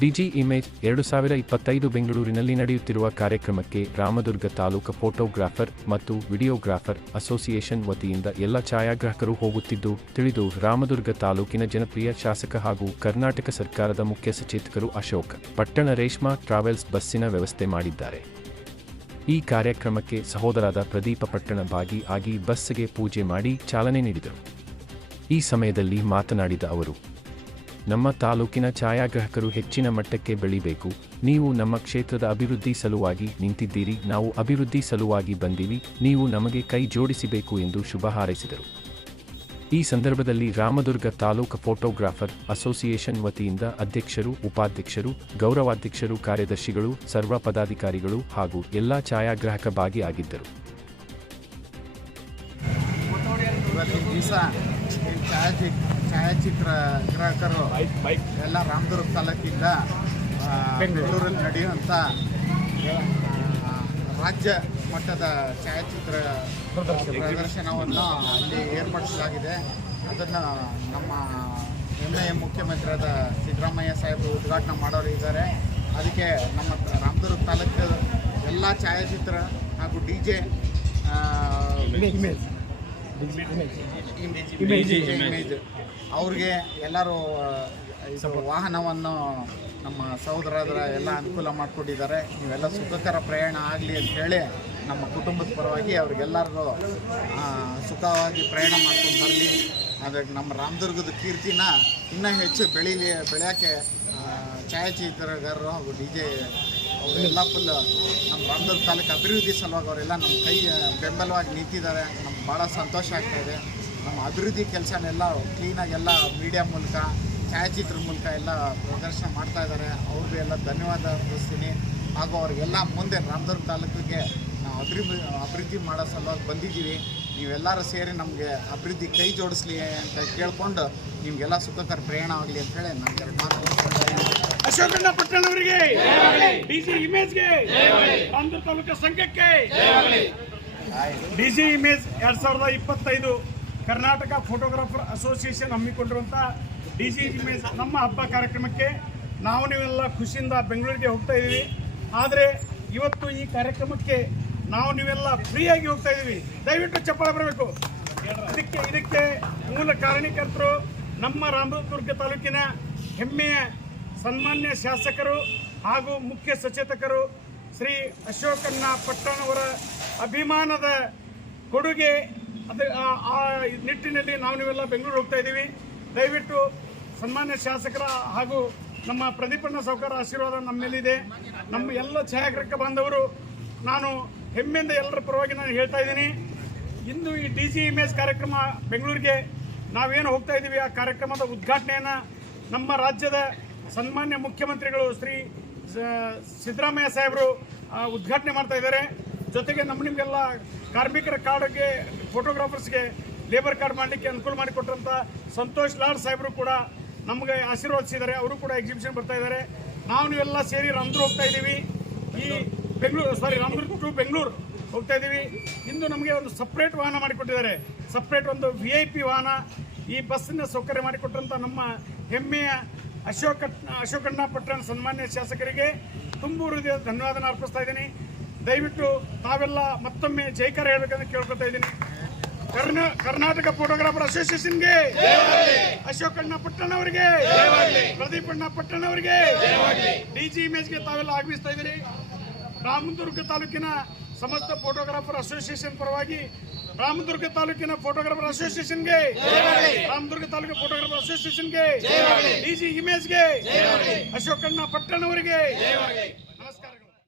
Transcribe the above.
DG image ಎರಡು ಸಾವಿರ ಇಪ್ಪತ್ತೈದು ಬೆಂಗಳೂರಿನಲ್ಲಿ ನಡೆಯುತ್ತಿರುವ ಕಾರ್ಯಕ್ರಮಕ್ಕೆ ರಾಮದುರ್ಗ ತಾಲೂಕು ಫೋಟೋಗ್ರಾಫರ್ ಮತ್ತು ವಿಡಿಯೋಗ್ರಾಫರ್ ಅಸೋಸಿಯೇಷನ್ ವತಿಯಿಂದ ಎಲ್ಲ ಛಾಯಾಗ್ರಾಹಕರು ಹೋಗುತ್ತಿದ್ದು, ತಿಳಿದು ರಾಮದುರ್ಗ ತಾಲೂಕಿನ ಜನಪ್ರಿಯ ಶಾಸಕ ಹಾಗೂ ಕರ್ನಾಟಕ ಸರ್ಕಾರದ ಮುಖ್ಯ ಸಚೇತಕರು ಅಶೋಕ್, ಪಟ್ಟಣ ರೇಷ್ಮಾ ಟ್ರಾವೆಲ್ಸ್ ಬಸ್ಸಿನ ವ್ಯವಸ್ಥೆ ಮಾಡಿದ್ದಾರೆ. ಈ ಕಾರ್ಯಕ್ರಮಕ್ಕೆ ಸಹೋದರಾದ ಪ್ರದೀಪ ಪಟ್ಟಣ ಭಾಗಿ ಆಗಿ ಬಸ್ಗೆ ಪೂಜೆ ಮಾಡಿ ಚಾಲನೆ ನೀಡಿದರು. ಈ ಸಮಯದಲ್ಲಿ ಮಾತನಾಡಿದ ಅವರು ನಮ್ಮ ತಾಲೂಕಿನ ಛಾಯಾಗ್ರಾಹಕರು ಹೆಚ್ಚಿನ ಮಟ್ಟಕ್ಕೆ ಬೆಳಿಬೇಕು. ನೀವು ನಮ್ಮ ಕ್ಷೇತ್ರದ ಅಭಿವೃದ್ಧಿ ಸಲುವಾಗಿ ನಿಂತಿದ್ದೀರಿ. ನಾವು ಅಭಿವೃದ್ಧಿ ಸಲುವಾಗಿ ಬಂದಿವಿ. ನೀವು ನಮಗೆ ಕೈ ಜೋಡಿಸಬೇಕು ಎಂದು ಶುಭ ಹಾರೈಸಿದರು. ಈ ಸಂದರ್ಭದಲ್ಲಿ ರಾಮದುರ್ಗ ತಾಲೂಕು ಫೋಟೋಗ್ರಾಫರ್ ಅಸೋಸಿಯೇಷನ್ ವತಿಯಿಂದ ಅಧ್ಯಕ್ಷರು, ಉಪಾಧ್ಯಕ್ಷರು, ಗೌರವಾಧ್ಯಕ್ಷರು, ಕಾರ್ಯದರ್ಶಿಗಳು, ಸರ್ವ ಪದಾಧಿಕಾರಿಗಳು ಹಾಗೂ ಎಲ್ಲಾ ಛಾಯಾಗ್ರಾಹಕ ಭಾಗಿಯಾಗಿದ್ದರು. ಇವತ್ತಿನ ದಿವಸ ಛಾಯಾಚಿ ಛಾಯಾಚಿತ್ರ ಗ್ರಾಹಕರು ಎಲ್ಲ ರಾಮದುರ್ಗ ತಾಲೂಕಿಂದ ಬೆಂಗಳೂರಲ್ಲಿ ನಡೆಯುವಂಥ ರಾಜ್ಯ ಮಟ್ಟದ ಛಾಯಾಚಿತ್ರ ಪ್ರದರ್ಶನವನ್ನು ಅಲ್ಲಿ ಏರ್ಪಡಿಸಲಾಗಿದೆ. ಅದನ್ನು ನಮ್ಮ ಹೆಮ್ಮೆಯ ಮುಖ್ಯಮಂತ್ರಿಯಾದ ಸಿದ್ದರಾಮಯ್ಯ ಸಾಹೇಬರು ಉದ್ಘಾಟನೆ ಮಾಡೋರು ಇದ್ದಾರೆ. ಅದಕ್ಕೆ ನಮ್ಮ ರಾಮದುರ್ಗ ತಾಲೂಕು ಎಲ್ಲ ಛಾಯಾಚಿತ್ರ ಹಾಗೂ ಡಿ ಜೆ ಇಮೇಜ್ ಅವ್ರಿಗೆ ಎಲ್ಲರೂ ವಾಹನವನ್ನು ನಮ್ಮ ಸಹೋದರರ ಎಲ್ಲ ಅನುಕೂಲ ಮಾಡಿಕೊಟ್ಟಿದ್ದಾರೆ ನೀವೆಲ್ಲ ಸುಖಕರ ಪ್ರಯಾಣ ಆಗಲಿ ಅಂತ ಹೇಳಿ ನಮ್ಮ ಕುಟುಂಬದ ಪರವಾಗಿ ಅವ್ರಿಗೆಲ್ಲರಿಗೂ ಸುಖವಾಗಿ ಪ್ರಯಾಣ ಮಾಡ್ಕೊಂಡು ಬರಲಿ. ಅದಕ್ಕೆ ನಮ್ಮ ರಾಮದುರ್ಗದ ಕೀರ್ತಿನ ಇನ್ನೂ ಹೆಚ್ಚು ಬೆಳೀಲಿ ಬೆಳೆಯೋಕ್ಕೆ ಛಾಯಾಚಿತ್ರಗಾರರು ಹಾಗೂ ಡಿ ಜೆ ಅವರೆಲ್ಲ ಫುಲ್ ನಮ್ಮ ರಾಮದುರ್ಗ ತಾಲೂಕು ಅಭಿವೃದ್ಧಿ ಸಲುವಾಗಿ ಅವರೆಲ್ಲ ನಮ್ಮ ಕೈ ಬೆಂಬಲವಾಗಿ ನಿಂತಿದ್ದಾರೆ. ನಮ್ಗೆ ಭಾಳ ಸಂತೋಷ ಆಗ್ತಾಯಿದೆ ನಮ್ಮ ಅಭಿವೃದ್ಧಿ ಕೆಲಸನೆಲ್ಲ ಕ್ಲೀನಾಗಿ ಎಲ್ಲ ಮೀಡಿಯಾ ಮೂಲಕ, ಛಾಯಾಚಿತ್ರ ಮೂಲಕ ಎಲ್ಲ ಪ್ರದರ್ಶನ ಮಾಡ್ತಾ ಇದ್ದಾರೆ. ಅವ್ರಿಗೂ ಎಲ್ಲ ಧನ್ಯವಾದ ಅರ್ಪಿಸ್ತೀನಿ ಹಾಗೂ ಅವ್ರಿಗೆಲ್ಲ ಮುಂದೆ ರಾಮದುರ್ಗ ತಾಲೂಕಿಗೆ ನಾವು ಅಭಿವೃದ್ಧಿ ಅಭಿವೃದ್ಧಿ ಮಾಡೋ ಸಲುವಾಗಿ ಬಂದಿದ್ದೀವಿ. ನೀವೆಲ್ಲರೂ ಸೇರಿ ನಮಗೆ ಅಭಿವೃದ್ಧಿ ಕೈ ಜೋಡಿಸ್ಲಿ ಅಂತ ಕೇಳಿಕೊಂಡು ನಿಮಗೆಲ್ಲ ಸುಖಕರ ಪ್ರಯಾಣ ಆಗಲಿ ಅಂತ ಹೇಳಿ ನಾನು ಎರಡು ಡಿಸಿ ಇಮೇಜ್ಗೆ ಆಂಧ್ರ ತಾಲೂಕು ಸಂಘಕ್ಕೆ ಡಿಸಿ ಇಮೇಜ್ ಎರಡ್ ಸಾವಿರದ ಇಪ್ಪತ್ತೈದು ಕರ್ನಾಟಕ ಫೋಟೋಗ್ರಾಫರ್ ಅಸೋಸಿಯೇಷನ್ ಹಮ್ಮಿಕೊಂಡಿರುವಂಥ ಡಿಸಿ ಇಮೇಜ್ ನಮ್ಮ ಹಬ್ಬ ಕಾರ್ಯಕ್ರಮಕ್ಕೆ ನಾವು ನೀವೆಲ್ಲ ಖುಷಿಯಿಂದ ಬೆಂಗಳೂರಿಗೆ ಹೋಗ್ತಾ ಇದ್ದೀವಿ. ಆದರೆ ಇವತ್ತು ಈ ಕಾರ್ಯಕ್ರಮಕ್ಕೆ ನಾವು ನೀವೆಲ್ಲ ಫ್ರೀಯಾಗಿ ಹೋಗ್ತಾ ಇದ್ದೀವಿ. ದಯವಿಟ್ಟು ಚಪ್ಪಾಳೆ ಬರಬೇಕು. ಇದಕ್ಕೆ ಇದಕ್ಕೆ ಮೂಲ ಕಾರಣೀಕರ್ತರು ನಮ್ಮ ರಾಮದುರ್ಗ ತಾಲೂಕಿನ ಹೆಮ್ಮೆಯ ಸನ್ಮಾನ್ಯ ಶಾಸಕರು ಹಾಗೂ ಮುಖ್ಯ ಸಚೇತಕರು ಶ್ರೀ ಅಶೋಕನ್ನ ಪಟ್ಟಣವರ ಅಭಿಮಾನದ ಕೊಡುಗೆ ಅದು, ಆ- ನಿಟ್ಟಿನಲ್ಲಿ ನಾವು ನೀವೆಲ್ಲ ಬೆಂಗಳೂರು ಹೋಗ್ತಾ ಇದ್ದೀವಿ. ದಯವಿಟ್ಟು ಸನ್ಮಾನ್ಯ ಶಾಸಕರ ಹಾಗೂ ನಮ್ಮ ಪ್ರದೀಪಣ್ಣ ಸಾವುಕಾರ ಆಶೀರ್ವಾದ ನಮ್ಮ ಮೇಲಿದೆ ನಮ್ಮ ಎಲ್ಲ ಛಾಯಾಗ್ರಹಕ್ಕೆ ಬಾಂಧವರು, ನಾನು ಹೆಮ್ಮೆಯಿಂದ ಎಲ್ಲರ ಪರವಾಗಿ ನಾನು ಹೇಳ್ತಾ ಇದ್ದೀನಿ. ಇಂದು ಈ ಡಿ ಜಿ ಇಮೇಜ್ ಕಾರ್ಯಕ್ರಮ ಬೆಂಗಳೂರಿಗೆ ನಾವೇನು ಹೋಗ್ತಾ ಇದ್ದೀವಿ, ಆ ಕಾರ್ಯಕ್ರಮದ ಉದ್ಘಾಟನೆಯನ್ನು ನಮ್ಮ ರಾಜ್ಯದ ಸನ್ಮಾನ್ಯ ಮುಖ್ಯಮಂತ್ರಿಗಳು ಶ್ರೀ ಸಿದ್ದರಾಮಯ್ಯ ಸಾಹೇಬರು ಉದ್ಘಾಟನೆ ಮಾಡ್ತಾ ಇದ್ದಾರೆ. ಜೊತೆಗೆ ನಮ್ಮ ನಿಮಗೆಲ್ಲ ಕಾರ್ಮಿಕರ ಕಾರ್ಡ್ಗೆ ಫೋಟೋಗ್ರಾಫರ್ಸ್ಗೆ ಲೇಬರ್ ಕಾರ್ಡ್ ಮಾಡಲಿಕ್ಕೆ ಅನುಕೂಲ ಮಾಡಿಕೊಟ್ಟಂಥ ಸಂತೋಷ್ ಲಾಡ್ ಸಾಹೇಬರು ಕೂಡ ನಮಗೆ ಆಶೀರ್ವದಿಸಿದ್ದಾರೆ. ಅವರು ಕೂಡ ಎಕ್ಸಿಬಿಷನ್ ಬರ್ತಾ ಇದ್ದಾರೆ. ನಾವು ನೀವೆಲ್ಲ ಸೇರಿ ರಾಮದುರ್ಗ ಹೋಗ್ತಾ ಇದ್ದೀವಿ. ಈ ಬೆಂಗಳೂರು ಸಾರಿ ರಾಮದುರ್ಗ ಟು ಬೆಂಗಳೂರು ಹೋಗ್ತಾ ಇದ್ದೀವಿ. ಇಂದು ನಮಗೆ ಒಂದು ಸಪ್ರೇಟ್ ವಾಹನ ಮಾಡಿಕೊಟ್ಟಿದ್ದಾರೆ. ಸಪ್ರೇಟ್ ಒಂದು ವಿ ವಾಹನ. ಈ ಬಸ್ಸಿನ ಸೌಕರ್ಯ ಮಾಡಿಕೊಟ್ಟಂಥ ನಮ್ಮ ಹೆಮ್ಮೆಯ ಅಶೋಕ, ಅಶೋಕಣ್ಣ ಪಟ್ಟಣ ಸನ್ಮಾನ್ಯ ಶಾಸಕರಿಗೆ ತುಂಬು ಹೃದಯ ಧನ್ಯವಾದನ ಅರ್ಪಿಸ್ತಾ ಇದ್ದೀನಿ. ದಯವಿಟ್ಟು ತಾವೆಲ್ಲ ಮತ್ತೊಮ್ಮೆ ಜೈಕಾರ ಹೇಳಬೇಕಂತ ಕೇಳ್ಕೊತಾ ಇದ್ದೀನಿ. ಕರ್ನಾ, ಕರ್ನಾಟಕ ಫೋಟೋಗ್ರಾಫರ್ ಅಸೋಸಿಯೇಷನ್ಗೆ ಅಶೋಕಣ್ಣ ಪಟ್ಟಣ ಅವರಿಗೆ ಪ್ರದೀಪಣ್ಣ ಪಟ್ಟಣ ಅವರಿಗೆ, ಡಿಜಿ ಇಮೇಜ್ಗೆ ತಾವೆಲ್ಲ ಆಗಮಿಸ್ತಾ ಇದ್ದೀರಿ. ರಾಮದುರ್ಗ ತಾಲೂಕಿನ ಸಮಸ್ತ ಫೋಟೋಗ್ರಾಫರ್ ಅಸೋಸಿಯೇಷನ್ ಪರವಾಗಿ ರಾಮದುರ್ಗ ತಾಲೂಕಿನ ಫೋಟೋಗ್ರಾಫರ್ ಅಸೋಸಿಯೇಷನ್ಗೆ ರಾಮದುರ್ಗ ತಾಲೂಕಿನ ಫೋಟೋಗ್ರಾಫರ್ ಅಸೋಸಿಯೇಷನ್ಗೆ ಡಿಜಿ ಇಮೇಜ್ಗೆ ಅಶೋಕಣ್ಣ ಪಟ್ಟಣ ಅವರಿಗೆ.